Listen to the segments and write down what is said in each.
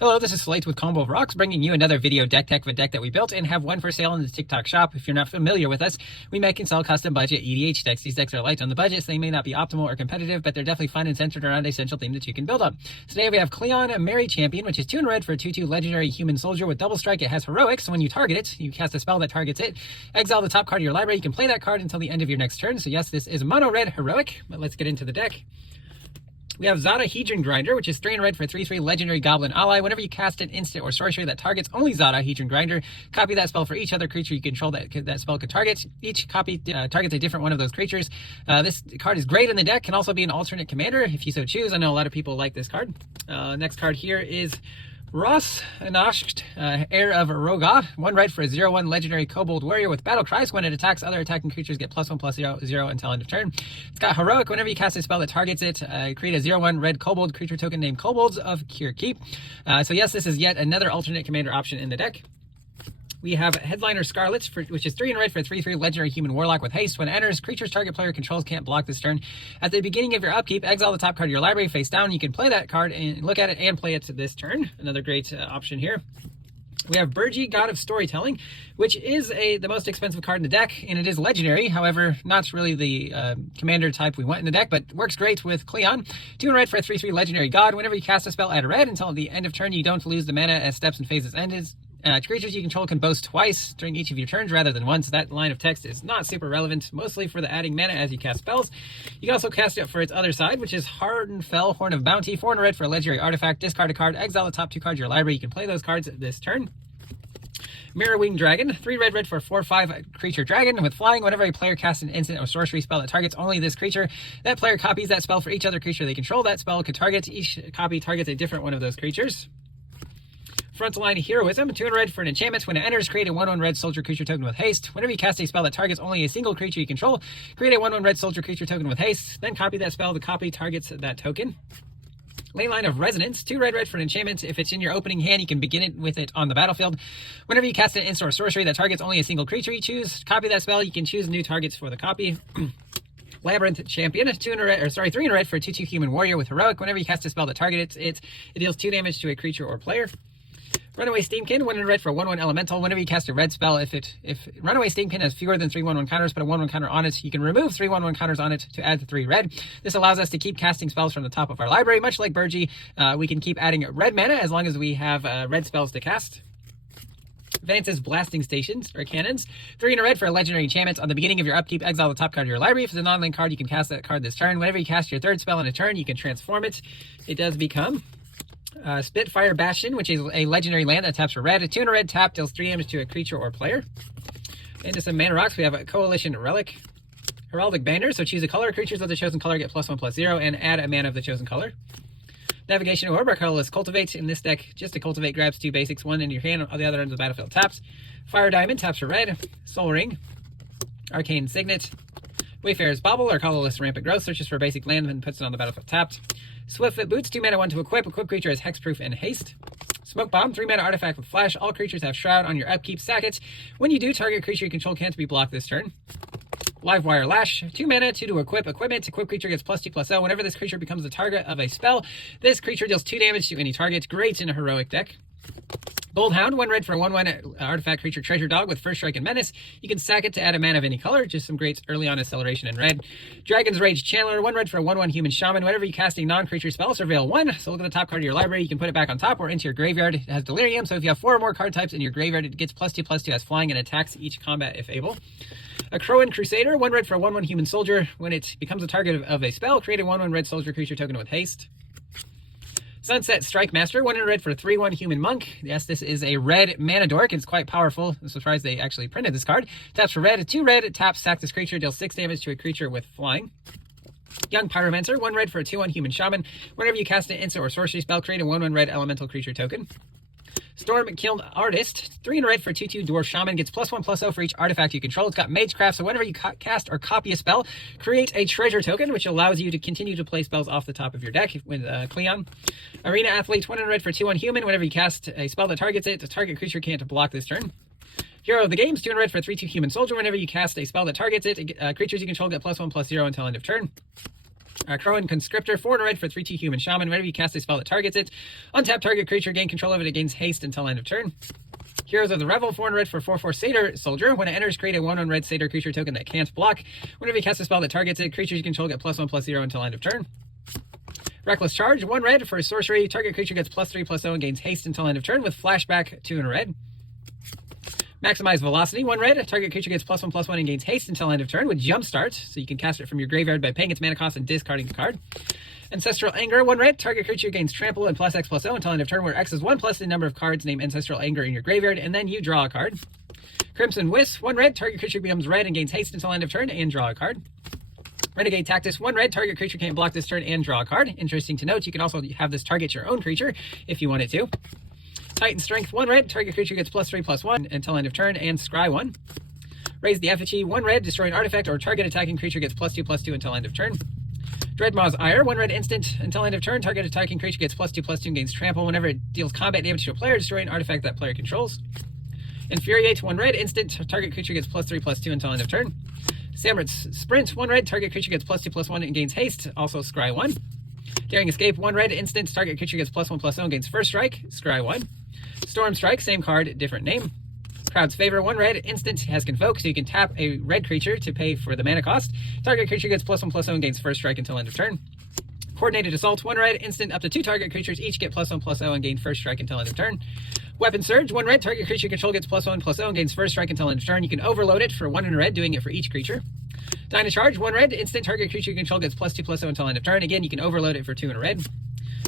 Hello, this is Slate with Combo of Rocks, bringing you another video deck tech of a deck that we built and have one for sale in the TikTok shop. If you're not familiar with us, we make and sell custom budget EDH decks. These decks are light on the budget, so they may not be optimal or competitive, but they're definitely fun and centered around a central theme that you can build on. Today we have Cleon, a Merry Champion, which is 2 and red for a 2/2 legendary human soldier with double strike. It has heroic, so when you target it, you cast a spell that targets it. Exile the top card of your library. You can play that card until the end of your next turn. So yes, this is mono red heroic, but let's get into the deck. We have Zada Hedron Grinder, which is 3 and red for 3/3 legendary goblin ally. Whenever you cast an instant or sorcery that targets only Zada Hedron Grinder, copy that spell for each other creature you control that spell could target. Each copy targets a different one of those creatures. This card is great in the deck, can also be an alternate commander if you so choose. I know a lot of people like this card. Next card here is Ross Anasht, Heir of Roga, 1 red for a 0/1 legendary kobold warrior with battle cries. When it attacks, other attacking creatures get +1/+0 until end of turn. It's got heroic. Whenever you cast a spell that targets it, create a 0/1 red kobold creature token named Kobolds of Cure Keep. So yes, this is yet another alternate commander option in the deck. We have Headliner Scarlet, which is 3 and red for a 3/3 legendary human warlock with haste. When it enters, creatures target player controls can't block this turn. At the beginning of your upkeep, exile the top card of your library face down. You can play that card and look at it and play it this turn. Another great option here. We have Burgi, God of Storytelling, which is the most expensive card in the deck, and it is legendary. However, not really the commander type we want in the deck, but works great with Cleon. 2 and red for a 3/3 legendary god. Whenever you cast a spell, add a red. Until the end of turn, you don't lose the mana as steps and phases ended. Creatures you control can boast twice during each of your turns rather than once. That line of text is not super relevant, mostly for the adding mana as you cast spells. You can also cast it for its other side, which is Hardened Fell, Horn of Bounty, 4 and red for a legendary artifact. Discard a card, exile the top 2 cards of your library. You can play those cards this turn. Mirrorwing Dragon, 3 red for a 4/5 creature dragon with flying. Whenever a player casts an instant or sorcery spell that targets only this creature, that player copies that spell for each other creature they control. That spell could target. Each copy targets a different one of those creatures. Frontline Heroism, 2 and red for an enchantment. When it enters, create a 1/1 red soldier creature token with haste. Whenever you cast a spell that targets only a single creature you control, create a 1/1 red soldier creature token with haste. Then copy that spell. The copy targets that token. Leyline of Resonance, 2 red for an enchantment. If it's in your opening hand, you can begin it with it on the battlefield. Whenever you cast an instant or sorcery that targets only a single creature you choose, copy that spell. You can choose new targets for the copy. Labyrinth Champion, 3 and red for a 2/2 human warrior with heroic. Whenever you cast a spell that targets it deals 2 damage to a creature or player. Runaway Steamkin, 1 and red for a 1/1 elemental. Whenever you cast a red spell, if Runaway Steamkin has fewer than 3 1/1 counters, put a 1/1 counter on it, you can remove 3 1/1 counters on it to add the 3 red. This allows us to keep casting spells from the top of our library. Much like Burgi, we can keep adding red mana as long as we have red spells to cast. Vance's Blasting Stations, or Cannons. 3 and red for a legendary enchantment. On the beginning of your upkeep, exile the top card of your library. If it's a non-land card, you can cast that card this turn. Whenever you cast your 3rd spell in a turn, you can transform it. It does become Spitfire Bastion, which is a legendary land that taps for red. A 2 and red tap deals 3 damage to a creature or player. Into some mana rocks, we have a Coalition Relic. Heraldic Banner, so choose a color. Creatures of the chosen color get +1/+0 and add a mana of the chosen color. Navigation Orb, our colorless Cultivate. In this deck, just a Cultivate grabs 2 basics, 1 in your hand, on the other end of the battlefield taps. Fire Diamond taps for red. Soul Ring. Arcane Signet. Wayfarer's Bauble, our colorless Rampant Growth, searches for a basic land and puts it on the battlefield tapped. Swiftfoot Boots, 2 mana, 1 to equip. Equip creature has hexproof and haste. Smoke Bomb, 3 mana artifact with flash. All creatures have Shroud on your upkeep. Sack it. When you do, target creature you control can't be blocked this turn. Livewire Lash, 2 mana, 2 to equip. Equipment, equip creature gets +2/+0. Whenever this creature becomes the target of a spell, this creature deals 2 damage to any target. Great in a heroic deck. Goldhound, 1 red for a 1/1 artifact creature treasure dog with First Strike and Menace. You can sack it to add a mana of any color. Just some great early on acceleration in red. Dragon's Rage Channeler, 1 red for a 1/1 human shaman. Whenever you cast a non-creature spell, surveil 1. So look at the top card of your library. You can put it back on top or into your graveyard. It has Delirium, so if you have 4 or more card types in your graveyard, it gets +2/+2 as flying and attacks each combat if able. A Crowan Crusader, 1 red for a 1/1 human soldier. When it becomes a target of a spell, create a 1/1 red soldier creature token with haste. Sunset Strike Master, 1 and red for a 3/1 human monk. Yes, this is a red mana dork. It's quite powerful. I'm surprised they actually printed this card. Taps for red, 2 red, taps, sack this creature, deals 6 damage to a creature with flying. Young Pyromancer, 1 red for a 2/1 human shaman. Whenever you cast an instant or sorcery spell, create a 1/1 red elemental creature token. Storm-Kiln Artist, 3 and red for 2/2 Dwarf Shaman, gets +1/+0 for each artifact you control. It's got Magecraft, so whenever you cast or copy a spell, create a treasure token, which allows you to continue to play spells off the top of your deck with Cleon. Arena Athlete, 1 and red for 2/1 human. Whenever you cast a spell that targets it, the target creature can't block this turn. Hero of the Games, 2 and red for a 3/2 human soldier. Whenever you cast a spell that targets it, creatures you control get +1/+0 until end of turn. Crowan Conscriptor, 4 and a red for 3/2 Human Shaman. Whenever you cast a spell that targets it, untap target creature, gain control of it, it gains haste until end of turn. Heroes of the Revel, 4 and red for 4/4 Satyr Soldier. When it enters, create a 1/1 red Satyr creature token that can't block. Whenever you cast a spell that targets it, creatures you control get +1/+0 until end of turn. Reckless Charge, 1 red for sorcery. Target creature gets +3/+0 and gains haste until end of turn with flashback, 2 and a red. Maximize Velocity, 1 red. Target creature gets +1/+1 and gains haste until end of turn with Jumpstart, so you can cast it from your graveyard by paying its mana cost and discarding a card. Ancestral Anger, 1 red. Target creature gains trample and +X/+0 until end of turn, where X is 1 plus the number of cards named Ancestral Anger in your graveyard, and then you draw a card. Crimson Wisp, 1 red. Target creature becomes red and gains haste until end of turn, and draw a card. Renegade Tactus, 1 red. Target creature can't block this turn and draw a card. Interesting to note, you can also have this target your own creature if you wanted to. Titan Strength, 1 red. Target creature gets +3/+1 until end of turn, and scry 1. Raise the Effigy, 1 red. Destroy an artifact or target attacking creature gets +2/+2 until end of turn. Dreadmaw's Ire, 1 red instant until end of turn. Target attacking creature gets +2/+2 and gains trample. Whenever it deals combat damage to a player, destroy an artifact that player controls. Infuriate, 1 red instant. Target creature gets +3/+2 until end of turn. Samrit's Sprint, 1 red. Target creature gets +2/+1 and gains haste. Also scry 1. Daring Escape, 1 red instant. Target creature gets +1/+0 and gains first strike. Scry 1. Storm Strike, same card, different name. Crowd's Favor, 1 red instant, has Convoke, so you can tap a red creature to pay for the mana cost. Target creature gets +1/+0 and gains first strike until end of turn. Coordinated Assault, 1 red instant, up to 2 target creatures each get +1/+0 and gain first strike until end of turn. Weapon Surge, 1 red, target creature control gets +1/+0 and gains first strike until end of turn. You can overload it for 1 in red, doing it for each creature. Dynacharge, 1 red, instant, target creature control gets +2/+0 until end of turn. Again, you can overload it for 2 in a red.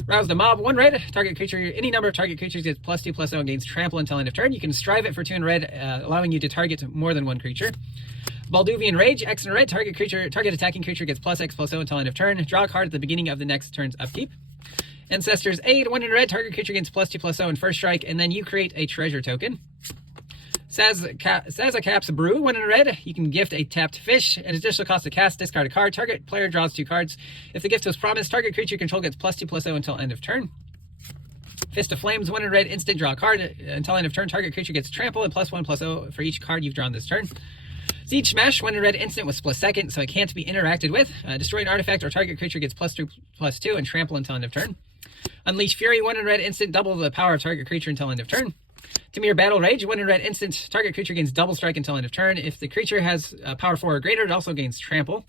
Rouse the Mob, 1 red, target creature, any number of target creatures gets +2/+0 and gains trample until end of turn. You can strive it for 2 in red, allowing you to target more than 1 creature. Balduvian Rage, X in red, target attacking creature gets +X/+0 until end of turn. Draw a card at the beginning of the next turn's upkeep. Ancestor's Aid, 1 in red, target creature gains +2/+0 and first strike, and then you create a treasure token. Sazakap's Brew, 1 in red, you can gift a tapped fish. At additional cost to cast, discard a card. Target player draws 2 cards. If the gift was promised, target creature control gets +2/+0 until end of turn. Fist of Flames, 1 in red, instant, draw a card. Until end of turn, target creature gets trample and +1/+0 for each card you've drawn this turn. Siege Smash, 1 in red, instant with split second, so it can't be interacted with. Destroy an artifact or target creature gets +2/+2 and trample until end of turn. Unleash Fury, 1 in red, instant, double the power of target creature until end of turn. Tamir Battle Rage, 1 in red instant, target creature gains double strike until end of turn. If the creature has power 4 or greater, it also gains trample.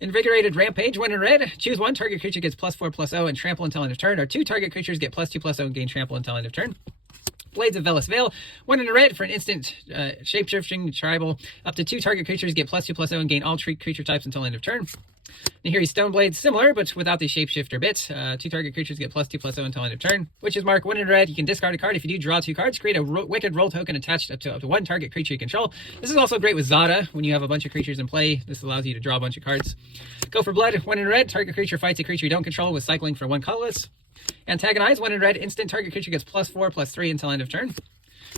Invigorated Rampage, 1 in red, choose 1, target creature gets +4/+0 and trample until end of turn, or 2 target creatures get +2/+0 and gain trample until end of turn. Blades of Velis Veil, 1 in a red for an instant shapeshifting tribal. Up to 2 target creatures get +2/+0 and gain all creature types until end of turn. Nahiri Stoneblade, similar, but without the shapeshifter bit. 2 target creatures get +2/+0 until end of turn. Witch's Mark, 1 in red, you can discard a card. If you do, draw 2 cards. Create a Wicked Roll token attached up to 1 target creature you control. This is also great with Zada. When you have a bunch of creatures in play, this allows you to draw a bunch of cards. Go for Blood, 1 in red, target creature fights a creature you don't control with cycling for 1 colorless. Antagonize, 1 in red, instant, target creature gets +4/+3 until end of turn.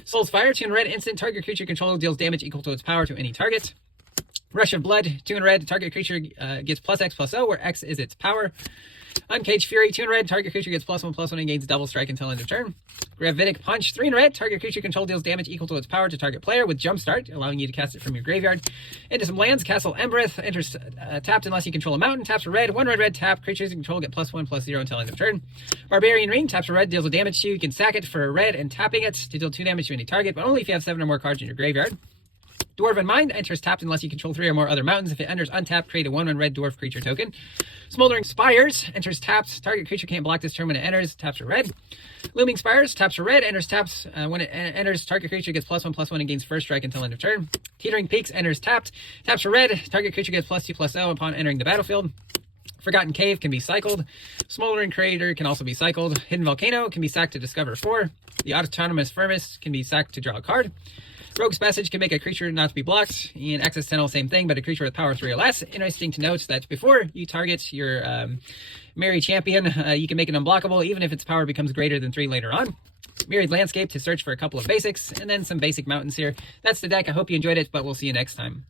Soul's Fire, 2 in red, instant, target creature control deals damage equal to its power to any target. Rush of Blood, 2 in red, target creature gets +X/+0, where X is its power. Uncaged Fury, 2 in red, target creature gets +1/+1 and gains double strike until end of turn. Gravitic Punch, 3 in red, target creature control deals damage equal to its power to target player with Jumpstart, allowing you to cast it from your graveyard. Into some lands, Castle Embereth, enters tapped unless you control a mountain, taps for red, 1 red, tap, creatures you control get +1/+0 until end of turn. Barbarian Ring, taps for red, deals damage to you, you can sack it for a red and tapping it to deal 2 damage to any target, but only if you have 7 or more cards in your graveyard. Dwarven Mind, enters tapped unless you control 3 or more other mountains. If it enters untapped, create a 1/1 red dwarf creature token. Smoldering Spires, enters tapped. Target creature can't block this turn when it enters. Taps for red. Looming Spires, taps for red. Enters tapped. When it enters, target creature gets +1/+1 and gains first strike until end of turn. Teetering Peaks, enters tapped. Taps for red. Target creature gets +2/+0 upon entering the battlefield. Forgotten Cave can be cycled. Smoldering Crater can also be cycled. Hidden Volcano can be sacked to discover 4. The Autonomous Furnace can be sacked to draw a card. Rogue's Passage can make a creature not to be blocked. And Access Tunnel, same thing, but a creature with power 3 or less. Interesting to note that before you target your Merry Champion, you can make it unblockable, even if its power becomes greater than 3 later on. Myriad Landscape to search for a couple of basics, and then some basic mountains here. That's the deck. I hope you enjoyed it, but we'll see you next time.